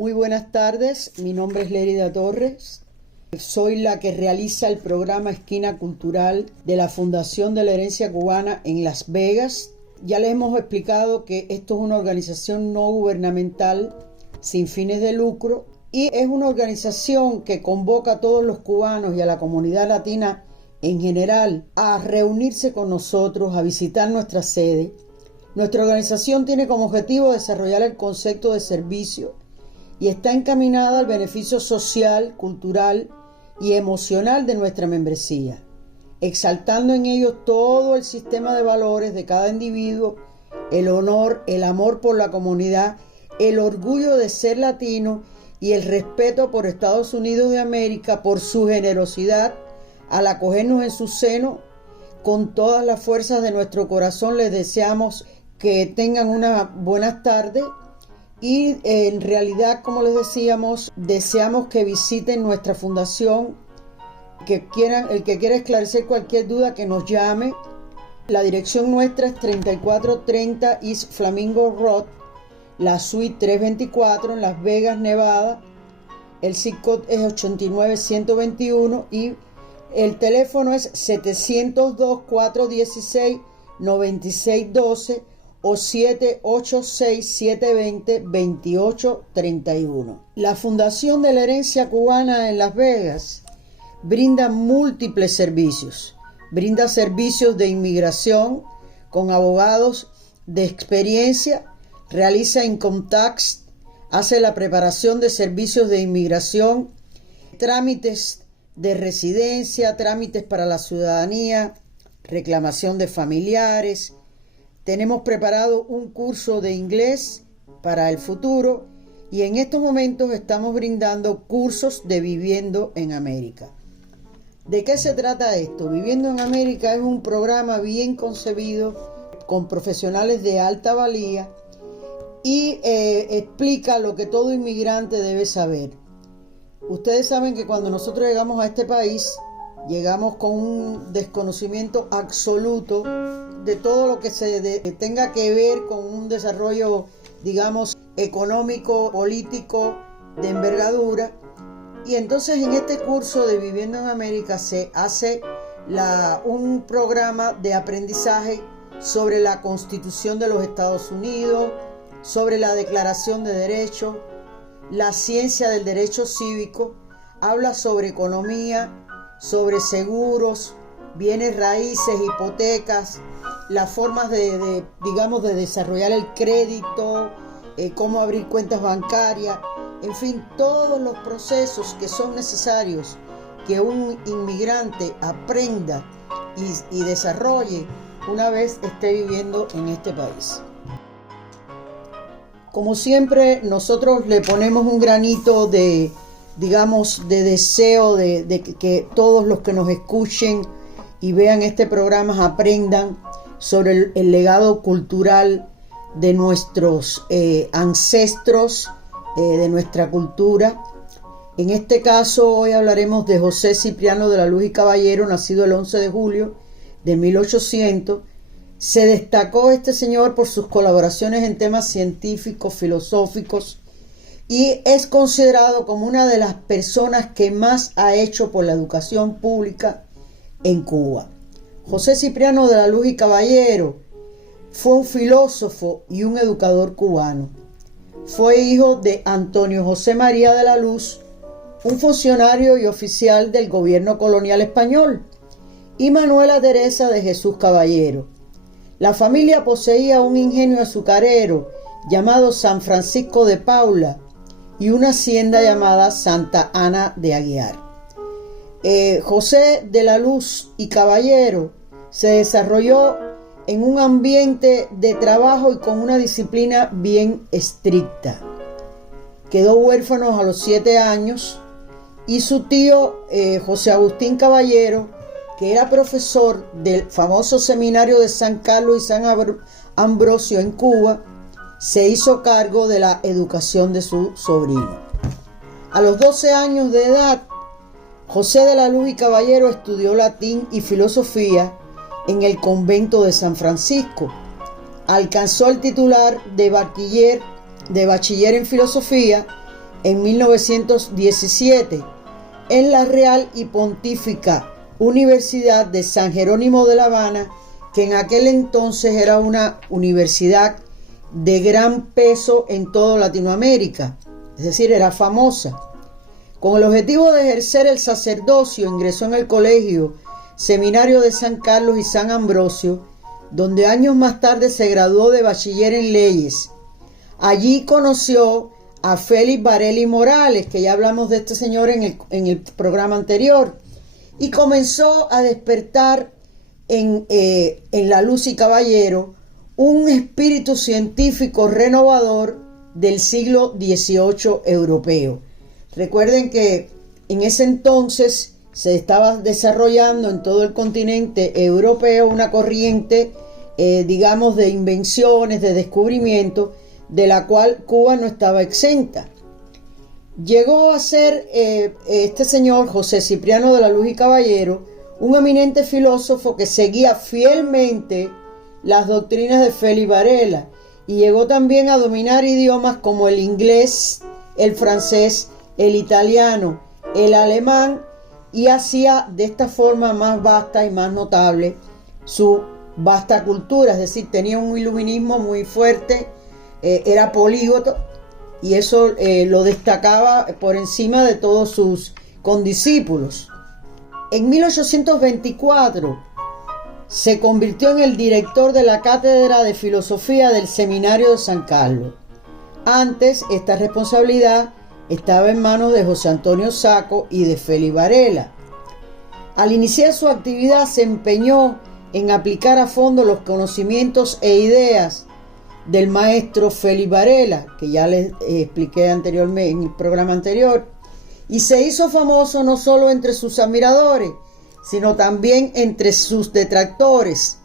Muy buenas tardes, mi nombre es Lérida Torres. Soy la que realiza el programa Esquina Cultural de la Fundación de la Herencia Cubana en Las Vegas. Ya les hemos explicado que esto es una organización no gubernamental sin fines de lucro y es una organización que convoca a todos los cubanos y a la comunidad latina en general a reunirse con nosotros, a visitar nuestra sede. Nuestra organización tiene como objetivo desarrollar el concepto de servicio y está encaminada al beneficio social, cultural y emocional de nuestra membresía, exaltando en ello todo el sistema de valores de cada individuo, el honor, el amor por la comunidad, el orgullo de ser latino y el respeto por Estados Unidos de América, por su generosidad al acogernos en su seno. Con todas las fuerzas de nuestro corazón les deseamos que tengan una buena tarde y en realidad, como les decíamos, deseamos que visiten nuestra fundación, el que quiera esclarecer cualquier duda que nos llame. La dirección nuestra es 3430 East Flamingo Road, la suite 324 en Las Vegas, Nevada. El zip code es 89121 y el teléfono es 702-416-9612 o 786-720-2831. La Fundación de la Herencia Cubana en Las Vegas brinda múltiples servicios. Brinda servicios de inmigración con abogados de experiencia, realiza income tax, hace la preparación de servicios de inmigración, trámites de residencia, trámites para la ciudadanía, reclamación de familiares. Tenemos preparado un curso de inglés para el futuro y en estos momentos estamos brindando cursos de Viviendo en América. ¿De qué se trata esto? Viviendo en América es un programa bien concebido con profesionales de alta valía y explica lo que todo inmigrante debe saber. Ustedes saben que cuando nosotros llegamos a este país, llegamos con un desconocimiento absoluto de todo lo que tenga que ver con un desarrollo, digamos, económico, político, de envergadura. Y entonces en este curso de Viviendo en América se hace un programa de aprendizaje sobre la Constitución de los Estados Unidos, sobre la Declaración de Derechos, la ciencia del derecho cívico, habla sobre economía, sobre seguros, bienes raíces, hipotecas, las formas de desarrollar el crédito, cómo abrir cuentas bancarias, en fin, todos los procesos que son necesarios que un inmigrante aprenda y desarrolle una vez esté viviendo en este país. Como siempre, nosotros le ponemos un granito de deseo de que todos los que nos escuchen y vean este programa aprendan sobre el legado cultural de nuestros ancestros, de nuestra cultura. En este caso, hoy hablaremos de José Cipriano de la Luz y Caballero, nacido el 11 de julio de 1800. Se destacó este señor por sus colaboraciones en temas científicos, filosóficos, y es considerado como una de las personas que más ha hecho por la educación pública en Cuba. José Cipriano de la Luz y Caballero fue un filósofo y un educador cubano. Fue hijo de Antonio José María de la Luz, un funcionario y oficial del gobierno colonial español, y Manuela Teresa de Jesús Caballero. La familia poseía un ingenio azucarero llamado San Francisco de Paula y una hacienda llamada Santa Ana de Aguiar. José de la Luz y Caballero se desarrolló en un ambiente de trabajo y con una disciplina bien estricta. Quedó huérfano a los 7 años y su tío José Agustín Caballero, que era profesor del famoso seminario de San Carlos y San Ambrosio en Cuba, se hizo cargo de la educación de su sobrino. A los 12 años de edad, José de la Luz y Caballero estudió latín y filosofía en el convento de San Francisco. Alcanzó el titular de bachiller en filosofía en 1917 en la Real y Pontífica Universidad de San Jerónimo de La Habana, que en aquel entonces era una universidad de gran peso en toda Latinoamérica, es decir, era famosa. Con el objetivo de ejercer el sacerdocio, ingresó en el colegio Seminario de San Carlos y San Ambrosio, donde años más tarde se graduó de bachiller en leyes. Allí conoció a Félix Varela y Morales, que ya hablamos de este señor en el programa anterior, y comenzó a despertar en La Luz y Caballero un espíritu científico renovador del siglo XVIII europeo. Recuerden que en ese entonces se estaba desarrollando en todo el continente europeo una corriente, digamos, de invenciones, de descubrimiento, de la cual Cuba no estaba exenta. Llegó a ser este señor José Cipriano de la Luz y Caballero un eminente filósofo que seguía fielmente las doctrinas de Félix Varela, y llegó también a dominar idiomas como el inglés, el francés, el italiano, el alemán, y hacía de esta forma más vasta y más notable su vasta cultura, es decir, tenía un iluminismo muy fuerte, era políglota, y eso lo destacaba por encima de todos sus condiscípulos. En 1824 se convirtió en el director de la Cátedra de Filosofía del Seminario de San Carlos. Antes, esta responsabilidad estaba en manos de José Antonio Sacco y de Félix Varela. Al iniciar su actividad se empeñó en aplicar a fondo los conocimientos e ideas del maestro Félix Varela, que ya les expliqué anteriormente en el programa anterior, y se hizo famoso no solo entre sus admiradores, sino también entre sus detractores,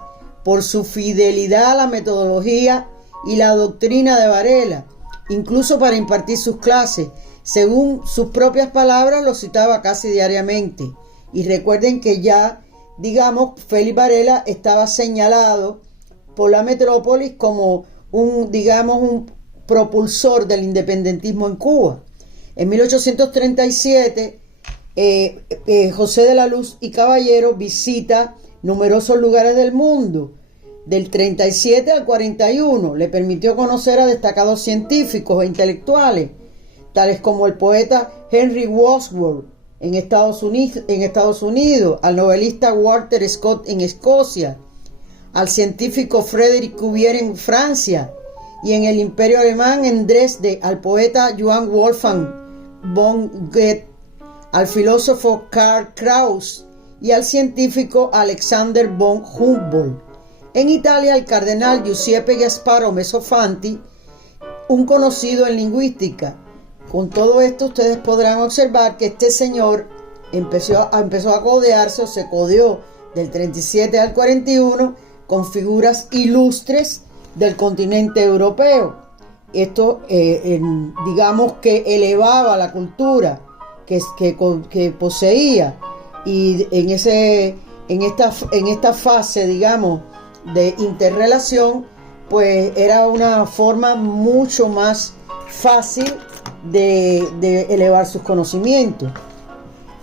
por su fidelidad a la metodología y la doctrina de Varela, incluso para impartir sus clases. Según sus propias palabras, lo citaba casi diariamente. Y recuerden que ya, digamos, Félix Varela estaba señalado por la metrópolis como un propulsor del independentismo en Cuba. En 1837, José de la Luz y Caballero visita numerosos lugares del mundo. Del 37 al 41 le permitió conocer a destacados científicos e intelectuales, tales como el poeta Henry Wadsworth en Estados Unidos, al novelista Walter Scott en Escocia, al científico Frédéric Cuvier en Francia, y en el Imperio Alemán, en Dresde, al poeta Johann Wolfgang von Goethe, al filósofo Karl Kraus y al científico Alexander von Humboldt. En Italia, el cardenal Giuseppe Gasparo Mesofanti, un conocido en lingüística. Con todo esto, ustedes podrán observar que este señor empezó a codearse, o se codeó del 37 al 41 con figuras ilustres del continente europeo. Esto, digamos que elevaba la cultura que poseía, y en esta fase, digamos, de interrelación, pues era una forma mucho más fácil de elevar sus conocimientos.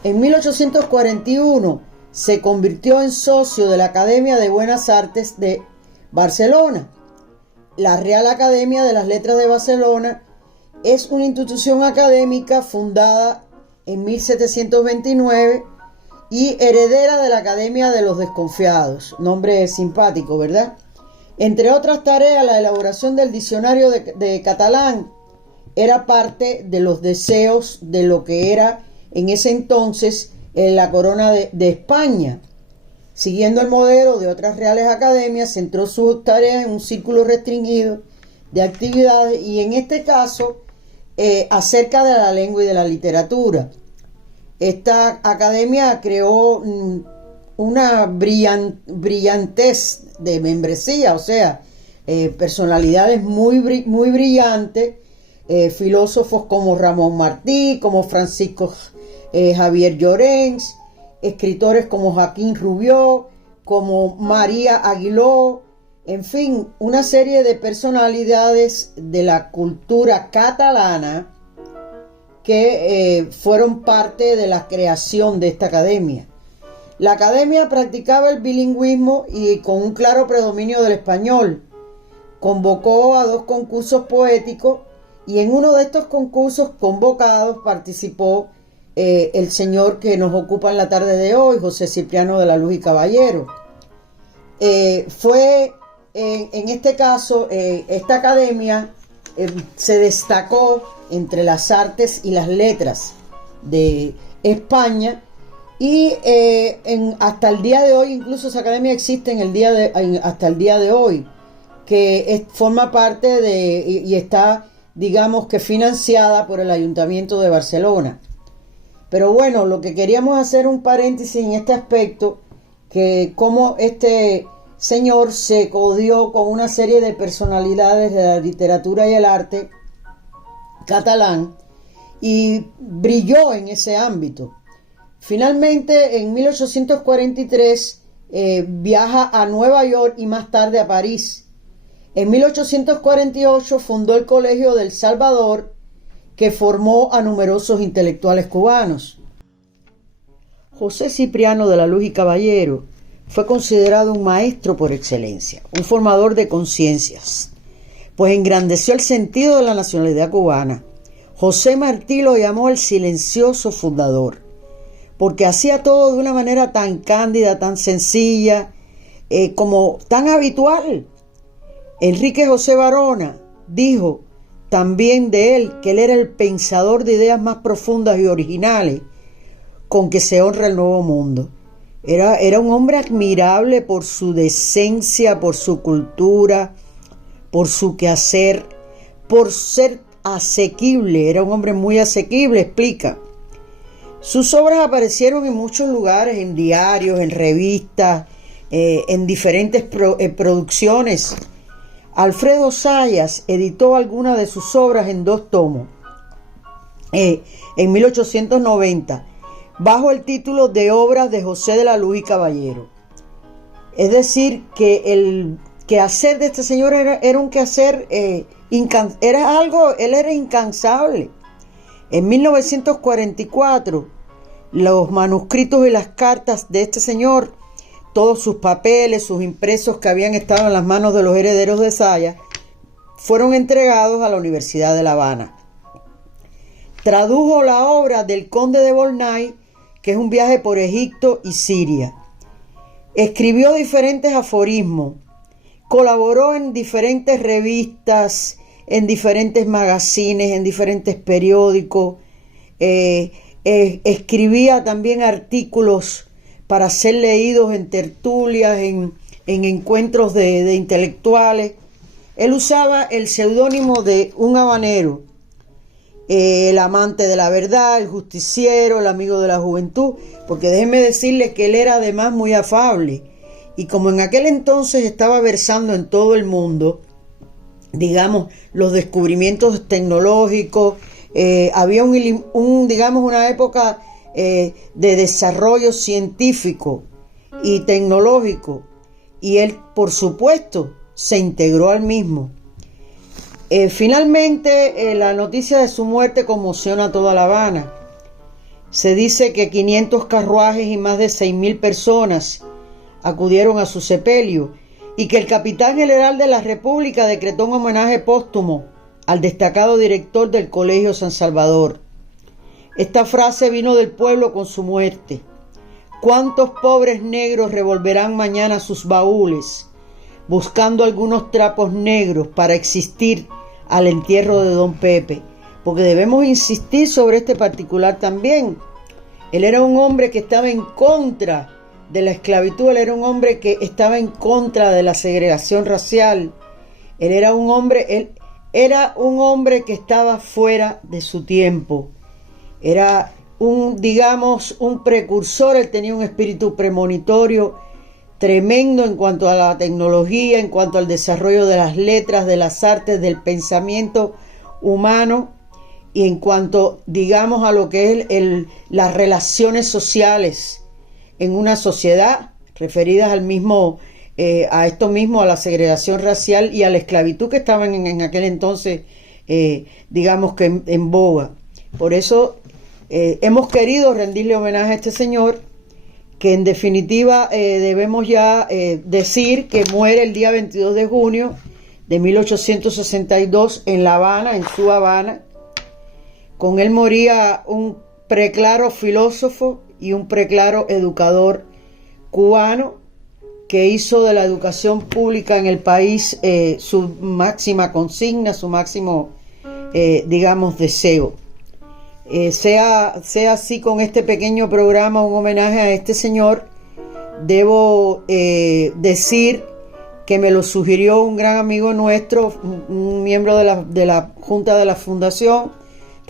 En 1841 se convirtió en socio de la Academia de Buenas Artes de Barcelona. La Real Academia de las Letras de Barcelona es una institución académica fundada en 1729 y heredera de la Academia de los Desconfiados. Nombre simpático, ¿verdad? Entre otras tareas, la elaboración del diccionario de catalán era parte de los deseos de lo que era en ese entonces la corona de España. Siguiendo el modelo de otras reales academias, centró sus tareas en un círculo restringido de actividades, y en este caso acerca de la lengua y de la literatura. Esta academia creó una brillantez de membresía, o sea, personalidades muy brillantes, filósofos como Ramón Martí, como Francisco Javier Llorens, escritores como Joaquín Rubió, como María Aguiló, en fin, una serie de personalidades de la cultura catalana que fueron parte de la creación de esta academia. La academia practicaba el bilingüismo y con un claro predominio del español. Convocó a 2 concursos poéticos y en uno de estos concursos convocados participó el señor que nos ocupa en la tarde de hoy, José Cipriano de la Luz y Caballero. Fue en este caso, esta academia se destacó entre las artes y las letras de España y hasta el día de hoy, incluso esa academia existe hasta el día de hoy, que forma parte y está, digamos que financiada por el Ayuntamiento de Barcelona. Pero bueno, lo que queríamos hacer un paréntesis en este aspecto, que como este señor se codió con una serie de personalidades de la literatura y el arte catalán y brilló en ese ámbito. Finalmente, en 1843 viaja a Nueva York y más tarde a París. En 1848 fundó el Colegio del Salvador, que formó a numerosos intelectuales cubanos. José Cipriano de la Luz y Caballero fue considerado un maestro por excelencia, un formador de conciencias, pues engrandeció el sentido de la nacionalidad cubana. José Martí lo llamó el silencioso fundador, porque hacía todo de una manera tan cándida, tan sencilla, como tan habitual. Enrique José Barona dijo también de él que él era el pensador de ideas más profundas y originales con que se honra el nuevo mundo. Era un hombre admirable por su decencia, por su cultura, por su quehacer, por ser asequible. Era un hombre muy asequible, explica. Sus obras aparecieron en muchos lugares, en diarios, en revistas, en diferentes producciones. Alfredo Zayas editó algunas de sus obras en 2 tomos en 1890, bajo el título de Obras de José de la Luz y Caballero. Es decir, que el quehacer de este señor era un quehacer, él era incansable. En 1944, los manuscritos y las cartas de este señor, todos sus papeles, sus impresos que habían estado en las manos de los herederos de Zayas, fueron entregados a la Universidad de La Habana. Tradujo la obra del Conde de Volnay, que es un viaje por Egipto y Siria. Escribió diferentes aforismos, colaboró en diferentes revistas, en diferentes magazines, en diferentes periódicos, escribía también artículos para ser leídos en tertulias, en encuentros de intelectuales. Él usaba el seudónimo de un habanero, el amante de la verdad, el justiciero, el amigo de la juventud, porque déjenme decirles que él era además muy afable. Y como en aquel entonces estaba versando en todo el mundo, digamos, los descubrimientos tecnológicos, había una época de desarrollo científico y tecnológico, y él, por supuesto, se integró al mismo. Finalmente, la noticia de su muerte conmociona a toda La Habana. Se dice que 500 carruajes y más de 6.000 personas acudieron a su sepelio y que el capitán general de la República decretó un homenaje póstumo al destacado director del Colegio San Salvador. Esta frase vino del pueblo con su muerte. ¿Cuántos pobres negros revolverán mañana sus baúles, buscando algunos trapos negros para existir al entierro de don Pepe? Porque debemos insistir sobre este particular también. Él era un hombre que estaba en contra de la esclavitud, él era un hombre que estaba en contra de la segregación racial. Él era un hombre que estaba fuera de su tiempo. Era un precursor. Él tenía un espíritu premonitorio tremendo en cuanto a la tecnología, en cuanto al desarrollo de las letras, de las artes, del pensamiento humano, y en cuanto, digamos, a lo que es las relaciones sociales en una sociedad, referidas a esto mismo, a la segregación racial y a la esclavitud que estaban en aquel entonces, digamos que en boga. Por eso hemos querido rendirle homenaje a este señor, que en definitiva debemos ya decir que muere el día 22 de junio de 1862 en La Habana, en su Habana. Con él moría un preclaro filósofo y un preclaro educador cubano, que hizo de la educación pública en el país su máxima consigna, su máximo, digamos, deseo. Sea así con este pequeño programa un homenaje a este señor. Debo decir que me lo sugirió un gran amigo nuestro, un miembro de la Junta de la Fundación,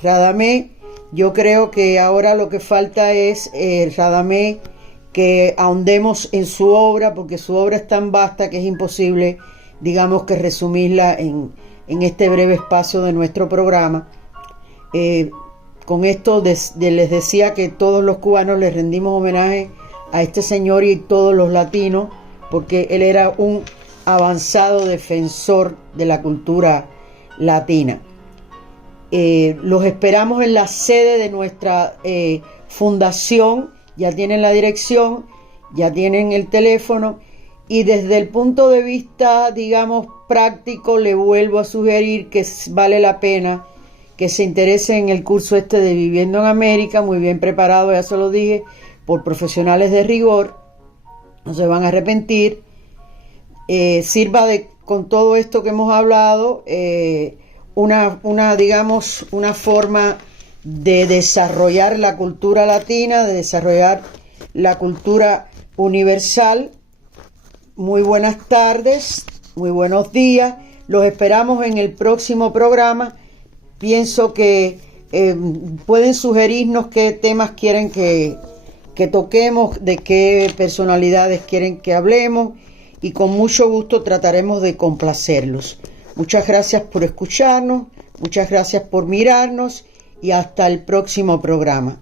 Radamé. Yo creo que ahora lo que falta es, Radamé, que ahondemos en su obra, porque su obra es tan vasta que es imposible, digamos, que resumirla en este breve espacio de nuestro programa. Con esto les decía que todos los cubanos les rendimos homenaje a este señor y todos los latinos, porque él era un avanzado defensor de la cultura latina. Los esperamos en la sede de nuestra fundación. Ya tienen la dirección, ya tienen el teléfono, y desde el punto de vista, digamos, práctico, le vuelvo a sugerir que vale la pena que se interese en el curso este de Viviendo en América, muy bien preparado, ya se lo dije, por profesionales de rigor, no se van a arrepentir. Sirva con todo esto que hemos hablado, digamos, una forma de desarrollar la cultura latina, de desarrollar la cultura universal. Muy buenas tardes, muy buenos días. Los esperamos en el próximo programa. Pienso que pueden sugerirnos qué temas quieren que toquemos, de qué personalidades quieren que hablemos, y con mucho gusto trataremos de complacerlos. Muchas gracias por escucharnos, muchas gracias por mirarnos, y hasta el próximo programa.